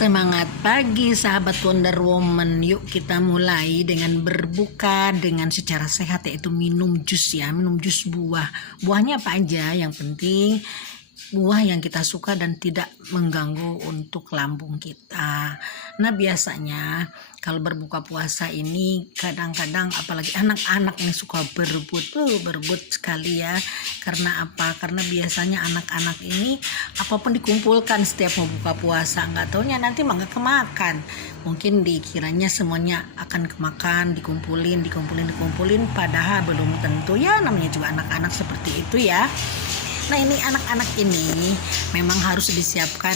Semangat pagi sahabat Wonder Woman. Yuk kita mulai dengan berbuka dengan secara sehat, yaitu minum jus ya, minum jus buah. Buahnya apa aja, yang penting buah yang kita suka dan tidak mengganggu untuk lambung kita. Nah biasanya kalau berbuka puasa ini kadang-kadang apalagi anak-anak yang suka berebut sekali ya. Karena apa? Karena biasanya anak-anak ini apapun dikumpulkan setiap mau buka puasa, nggak taunya nanti mah nggak kemakan. Mungkin dikiranya semuanya akan kemakan, dikumpulin, padahal belum tentu ya, namanya juga anak-anak seperti itu ya. Nah ini anak-anak ini memang harus disiapkan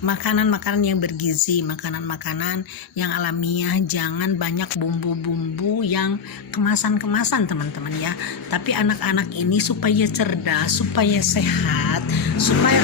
makanan-makanan yang bergizi, makanan-makanan yang alamiah, jangan banyak bumbu-bumbu yang kemasan-kemasan teman-teman ya. Tapi anak-anak ini supaya cerdas, supaya sehat, supaya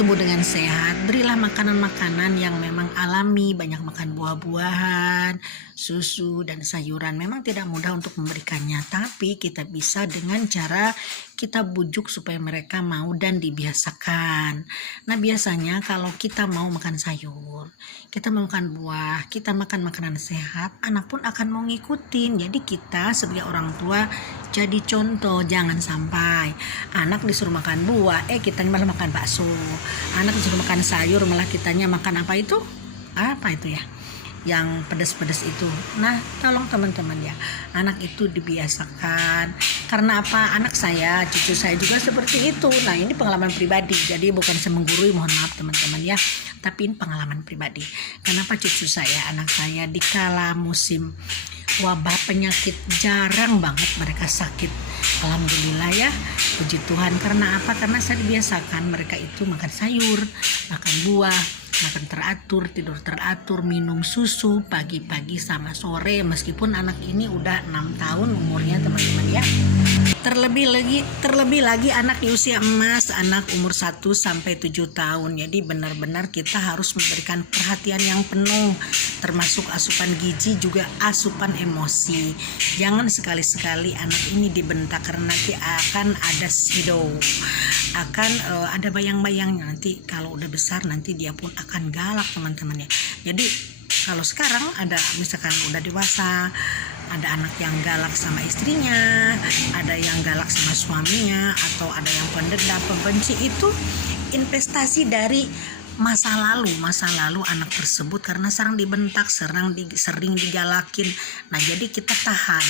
tumbuh dengan sehat, berilah makanan-makanan yang memang alami, banyak makan buah-buahan, susu dan sayuran. Memang tidak mudah untuk memberikannya, tapi kita bisa dengan cara kita bujuk supaya mereka mau dan dibiasakan. Nah biasanya kalau kita mau makan sayur, kita mau makan buah, kita makan makanan sehat, anak pun akan mau ngikutin. Jadi kita sebagai orang tua jadi contoh, jangan sampai anak disuruh makan buah, kita malah makan bakso. Anak disuruh makan sayur, malah kitanya makan apa itu ya, yang pedas-pedas itu. Nah tolong teman-teman ya, anak itu dibiasakan. Karena apa? Anak saya, cucu saya juga seperti itu. Nah ini pengalaman pribadi, jadi bukan saya menggurui, mohon maaf teman-teman ya, tapi ini pengalaman pribadi. Kenapa cucu saya, anak saya dikala musim wabah penyakit jarang banget mereka sakit, alhamdulillah ya, puji Tuhan. Karena apa? Karena saya dibiasakan mereka itu makan sayur, makan buah, makan teratur, tidur teratur, minum susu pagi-pagi sama sore. Meskipun anak ini udah 6 tahun umurnya teman-teman ya. Terlebih lagi anak di usia emas, anak umur 1 sampai 7 tahun. Jadi benar-benar kita harus memberikan perhatian yang penuh, termasuk asupan gizi juga asupan emosi. Jangan sekali-sekali anak ini dibentak, karena nanti akan ada shadow, akan ada bayang-bayangnya. Nanti kalau udah besar nanti dia pun akan galak teman-teman ya. Jadi kalau sekarang ada misalkan udah dewasa, ada anak yang galak sama istrinya, ada yang galak sama suaminya, atau ada yang pendendam, pembenci, itu investasi dari masa lalu anak tersebut, karena sering dibentak, sering digalakin. Nah jadi kita tahan,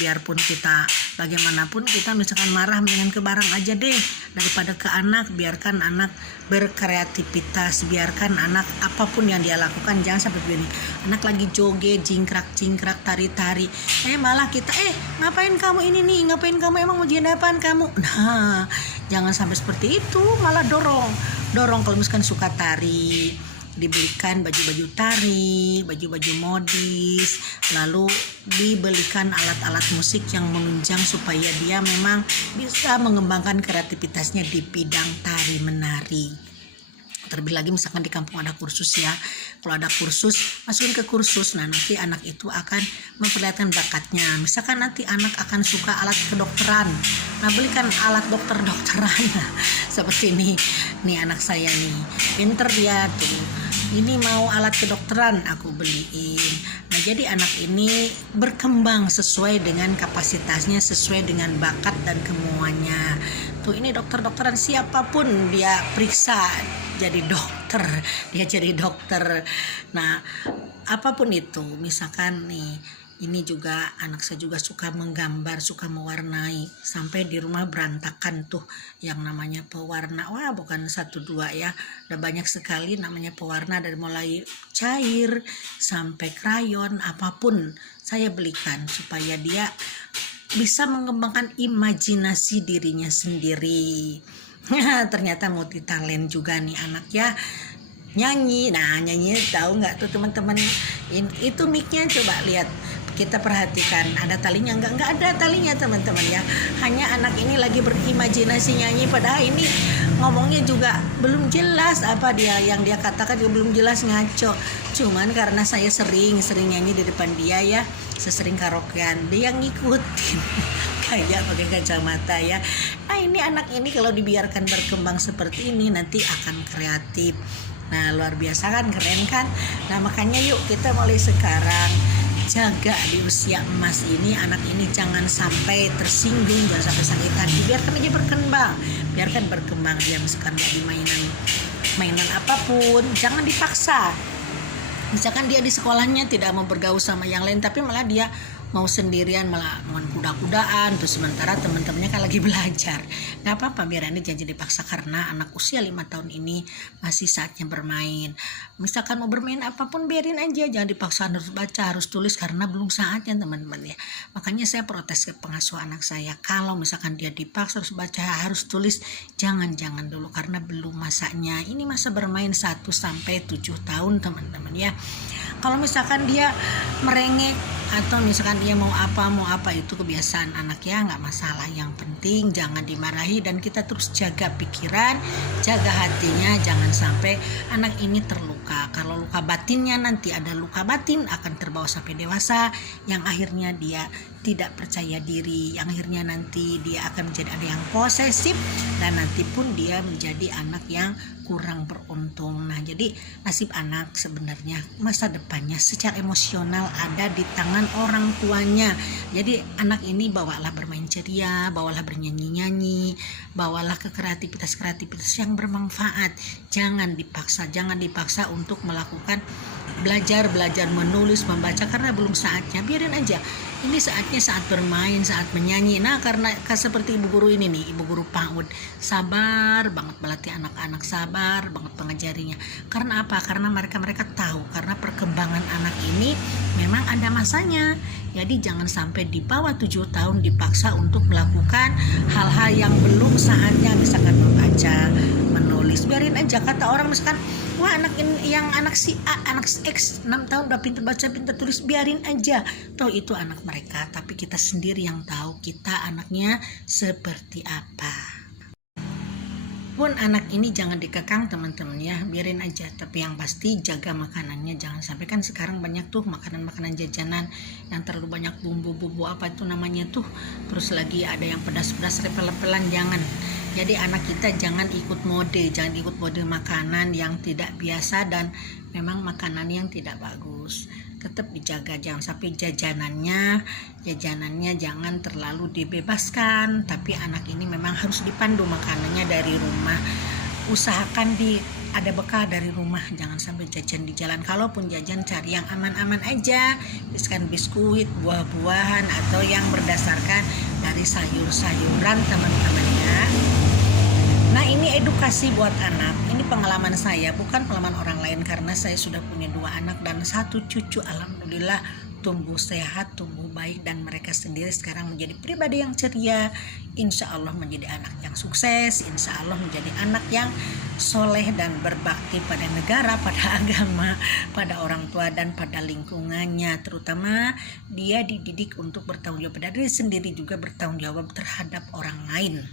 biarpun kita bagaimanapun kita misalkan marah, mendingan ke barang aja deh daripada ke anak. Biarkan anak berkreativitas, biarkan anak apapun yang dia lakukan. Jangan sampai begini, anak lagi joget, jingkrak, tari-tari, malah kita ngapain kamu ini nih, ngapain kamu, emang ujian apaan kamu. Nah jangan sampai seperti itu, malah dorong. Kalau misalkan suka tari, dibelikan baju-baju tari, baju-baju modis, lalu dibelikan alat-alat musik yang menunjang supaya dia memang bisa mengembangkan kreativitasnya di bidang tari menari. Terlebih lagi misalkan di kampung ada kursus ya, kalau ada kursus masukin ke kursus. Nah nanti anak itu akan memperlihatkan bakatnya. Misalkan nanti anak akan suka alat kedokteran, nah belikan alat dokteran. Seperti ini nih, anak saya nih pinter dia tuh, ini mau alat kedokteran aku beliin. Nah jadi anak ini berkembang sesuai dengan kapasitasnya, sesuai dengan bakat dan kemauannya. Tuh ini dokteran, siapapun dia periksa jadi dokter. Nah apapun itu, misalkan nih, ini juga anak saya juga suka menggambar, suka mewarnai, sampai di rumah berantakan tuh yang namanya pewarna. Wah bukan 1-2 ya, ada banyak sekali namanya pewarna, dari mulai cair sampai krayon, apapun saya belikan supaya dia bisa mengembangkan imajinasi dirinya sendiri. Ternyata multi talent juga nih anak ya. Nyanyi tahu nggak tuh teman-teman, itu mic-nya coba lihat, kita perhatikan ada talinya nggak ada talinya teman-teman ya. Hanya anak ini lagi berimajinasi nyanyi, padahal ini ngomongnya juga belum jelas, apa yang dia katakan juga belum jelas, ngaco. Cuman karena saya sering nyanyi di depan dia ya, sesering karaokean, dia ngikutin bahaya pakai kacamata ya. Nah ini anak ini kalau dibiarkan berkembang seperti ini nanti akan kreatif. Nah luar biasa kan, keren kan. Nah makanya yuk kita mulai sekarang jaga di usia emas ini, anak ini jangan sampai tersinggung, jangan sampai sakit hati, biarkan aja berkembang, biarkan berkembang. Dia misalkan jadi mainan apapun, jangan dipaksa. Misalkan dia di sekolahnya tidak mau bergaul sama yang lain, tapi malah dia mau sendirian, malah mau kuda-kudaan, terus sementara teman-temannya kan lagi belajar. Gak apa-apa, biar ini jangan dipaksa, karena anak usia 5 tahun ini masih saatnya bermain. Misalkan mau bermain apapun biarin aja, jangan dipaksa harus baca, harus tulis, karena belum saatnya teman-teman ya. Makanya saya protes ke pengasuh anak saya, kalau misalkan dia dipaksa harus baca, harus tulis, jangan dulu, karena belum masanya. Ini masa bermain 1 sampai 7 tahun teman-teman ya. Kalau misalkan dia merengek atau misalkan dia mau apa itu kebiasaan anak ya, nggak masalah. Yang penting jangan dimarahi dan kita terus jaga pikiran, jaga hatinya, jangan sampai anak ini terluka. Kalau luka batinnya nanti ada luka batin akan terbawa sampai dewasa, yang akhirnya dia tidak percaya diri, yang akhirnya nanti dia akan menjadi anak yang posesif, dan nanti pun dia menjadi anak yang kurang beruntung. Nah jadi nasib anak sebenarnya masa depannya secara emosional ada di tangan orang tuanya. Jadi anak ini bawalah bermain ceria, bawalah bernyanyi-nyanyi, bawalah ke kreativitas yang bermanfaat. Jangan dipaksa untuk melakukan belajar menulis, membaca, karena belum saatnya. Biarin aja, ini saatnya saat bermain, saat menyanyi. Nah karena seperti ibu guru ini nih, ibu guru PAUD, sabar banget melatih anak-anak, sabar banget mengajarinya. Karena apa? Karena mereka tahu, karena perkembangan anak ini memang ada masanya. Jadi jangan sampai di bawah 7 tahun dipaksa untuk melakukan hal-hal yang belum saatnya, misalkan membaca, menulis. Biarin aja, kata orang misalkan, wah anak ini, yang anak si A, anak si X 6 tahun udah pintar baca, pintar tulis, biarin aja. Toh itu anak mereka, tapi kita sendiri yang tahu kita anaknya seperti apa. Pun anak ini jangan dikekang teman-teman ya, biarin aja. Tapi yang pasti jaga makanannya, jangan sampai, kan sekarang banyak tuh makanan jajanan yang terlalu banyak bumbu apa itu namanya tuh, terus lagi ada yang pedas-pedas, repel-repelan, jangan. Jadi anak kita jangan ikut mode makanan yang tidak biasa dan memang makanan yang tidak bagus. Tetap dijaga, jangan sampai jajanannya jangan terlalu dibebaskan, tapi anak ini memang harus dipandu makanannya dari rumah. Usahakan ada bekal dari rumah, jangan sampai jajan di jalan. Kalaupun jajan, cari yang aman-aman aja, misalkan biskuit, buah-buahan, atau yang berdasarkan dari sayur-sayuran teman-teman ya. Nah ini edukasi buat anak, ini pengalaman saya, bukan pengalaman orang lain, karena saya sudah punya 2 anak dan 1 cucu. Alhamdulillah tumbuh sehat, tumbuh baik, dan mereka sendiri sekarang menjadi pribadi yang ceria. Insya Allah menjadi anak yang sukses, insya Allah menjadi anak yang soleh dan berbakti pada negara, pada agama, pada orang tua, dan pada lingkungannya. Terutama dia dididik untuk bertanggung jawab pada diri sendiri, juga bertanggung jawab terhadap orang lain.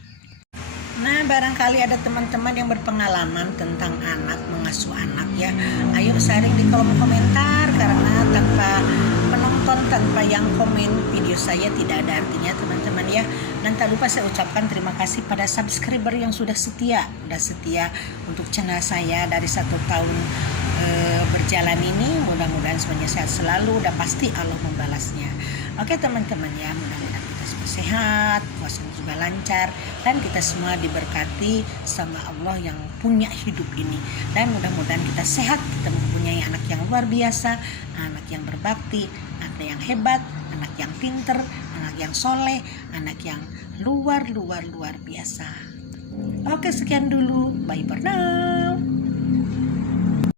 Nah barangkali ada teman-teman yang berpengalaman tentang anak, mengasuh anak ya, ayo sharing di kolom komentar, karena tanpa penonton, tanpa yang komen video saya tidak ada artinya teman-teman ya. Dan tak lupa saya ucapkan terima kasih pada subscriber yang sudah setia untuk channel saya dari 1 tahun berjalan ini. Mudah-mudahan semuanya sehat selalu, dan pasti Allah membalasnya. Oke teman-teman ya, mudah-mudahan kita semua sehat, puasanya juga lancar, dan kita semua diberkati sama Allah yang punya hidup ini. Dan mudah-mudahan kita sehat, kita mempunyai anak yang luar biasa, anak yang berbakti, anak yang hebat, anak yang pinter, anak yang soleh, anak yang luar biasa. Oke sekian dulu, bye for now.